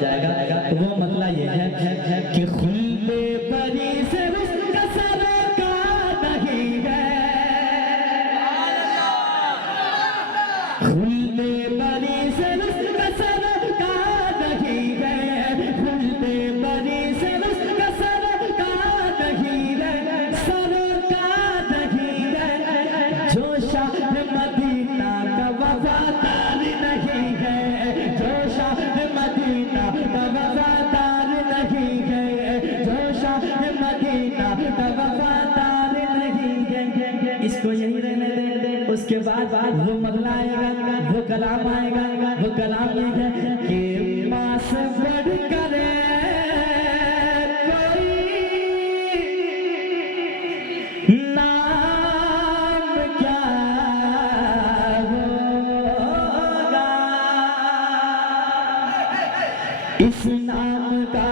जाएगा। तो वो मतलब ये है कि खुल्ले बरी से उसका सरोकार नहीं है, खुल्ले बरी से उसका सरोकार नहीं है, खुल्ले बरी से उसका सरोकार नहीं है, सरोकार नहीं है। जो शाह मदीना का वफादार नहीं है, जो शाह मदीना का वफादार नहीं है, जो शाह मदीना का वफादार नहीं है। इसको यही रहने दे, उसके बाद वो मगला आएगा, वो कलाम आएगा। वो कलाम ये है कि माँ से बढ़ कर कोई नाम क्या होगा, इस नाम का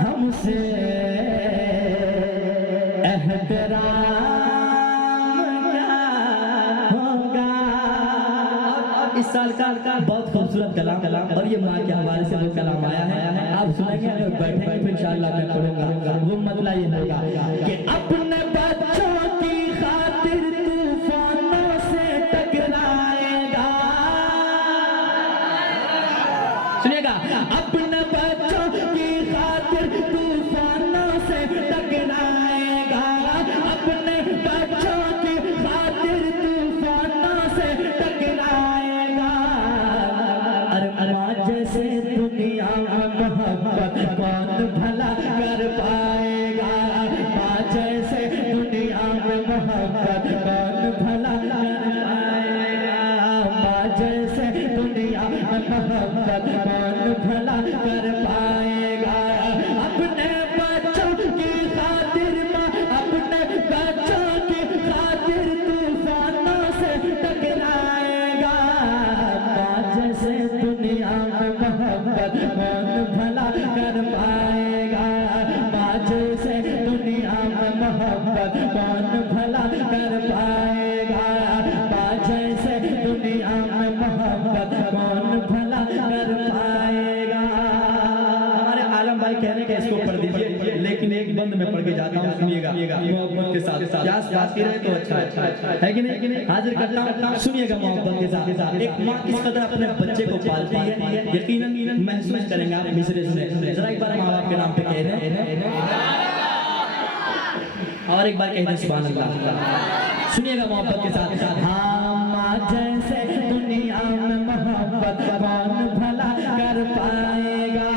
हमसे एहतराम क्या होगा। इस साल का बहुत खूबसूरत कलाम और ये माँ के हवाले से वो कलाम आया है, आप सुनेंगे और बैठेंगे फिर इंशाअल्लाह मैं पढ़ूंगा। वो मतलब ये होगा कि अपने बच्चों की खातिर तूफानों से टकराएगा, सुनिएगा, अपने बच्चों की खातिर तूफानों से टकराएगा, अपने बच्चों की खातिर तूफानों से टकराएगा। अरे माँ जैसे दुनिया में मोहब्बत कौन भला कर पाएगा, माँ जैसे दुनिया में मोहब्बत कौन भला कर पाएगा, माँ जैसे दुनिया में मोहब्बत कौन भला कर पाएगा। अपने बच्चों की खातिर माँ, अपने बच्चों की खातिर तूफानों से टकराएगा, माँ जैसे दुनिया में मोहब्बत कौन भला कर पाएगा, माँ जैसे दुनिया में मोहब्बत कौन भला कर पाएगा, माँ जैसे दुनिया में मोहब्बत कौन भला कर पाएगा। हमारे आलम भाई कह रहे हैं कि इसको पढ़ दीजिए, लेकिन एक बंद में पढ़ के जाता हूँ, सुनिएगा मोहब्बत के साथ साथ बात की रहे तो अच्छा है कि नहीं, हाजिर करता हूँ, सुनिएगा मोहब्बत के साथ साथ। एक माँ किस कदर अपने बच्चे को पालती है यकीनन महसूस करेंगे आप। मिसरे सुने जरा एक बार माँ बाप के नाम पे कह रहे हैं और एक बार कह दें सुभान अल्लाह। सुनिएगा मोहब्बत के साथ साथ। हाँ माँ जैसे दुनिया में मोहब्बत कौन भला कर पाएगा,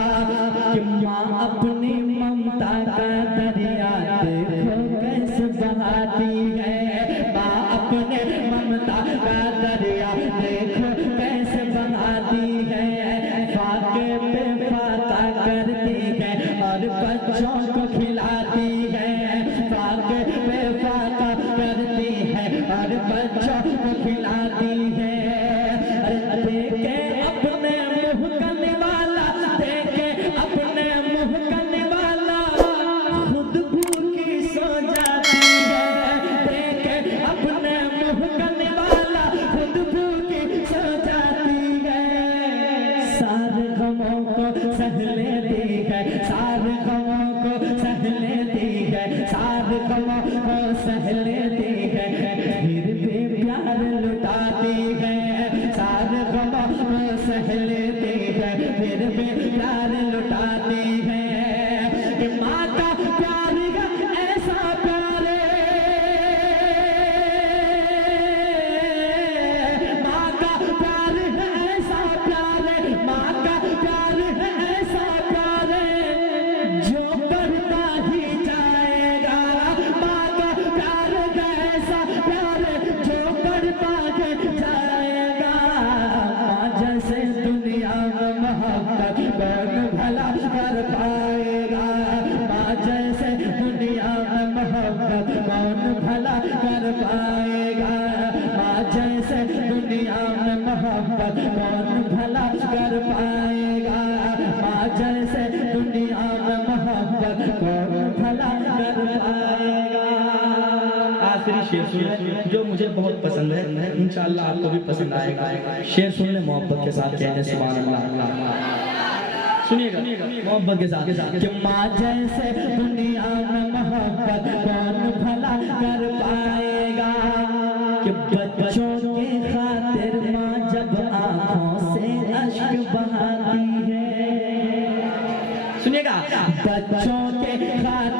कि माँ अपनी ममता का दरिया देखो कैसे बहाती है, माँ अपने ममता का दरिया देखो कैसे बहाती है, फाके पे फाका करती है और बच्चों को खिलाती है, फाके पे फाका करती है और बच्चों को खिलाती है। देखे अपने मुँह का निवाला, देखे अपने मुँह का निवाला, खुद भूखी सो जाती है, देखे अपने मुँह का निवाला, खुद भूखी सो जाती है। सारे गमों को सह लेती है, सारे गमों को सह लेती है, सारे गमों को सह लेती है, फिर भी प्यार लुटाती है, सारे गमों को सह लेती है, फिर भी प्यार लुटाती है। कि माँ का प्यार है ऐसा प्यार, माँ का प्यार है ऐसा प्यार, माँ का प्यार है ऐसा प्यार, जो बढ़ता ही जाएगा, माँ का प्यार है ऐसा प्यार, जो बढ़ता ही जाएगा। माँ जैसे दुनिया में मोहब्बत कौन भला कर पाएगा, माँ जैसे दुनिया में मोहब्बत कौन भला कर पाएगा, माँ जैसे दुनिया में मोहब्बत कौन भला कर पाएगा, माँ जैसे दुनिया में मोहब्बत कौन भला कर पाएगा। आखिरी शेर सुने जो मुझे बहुत पसंद है, इंशाअल्लाह आपको भी पसंद आएगा। शेर सुन ले मोहब्बत के साथ, कहने सुभान अल्लाह। सुनिएगा मोहब्बत के साथ कि माँ जैसे दुनिया में मोहब्बत कौन भला कर पाएगा कि बच्चों के खातिर माँ जब आंखों से अश्क बहाती है। सुनिएगा बच्चों के खातिर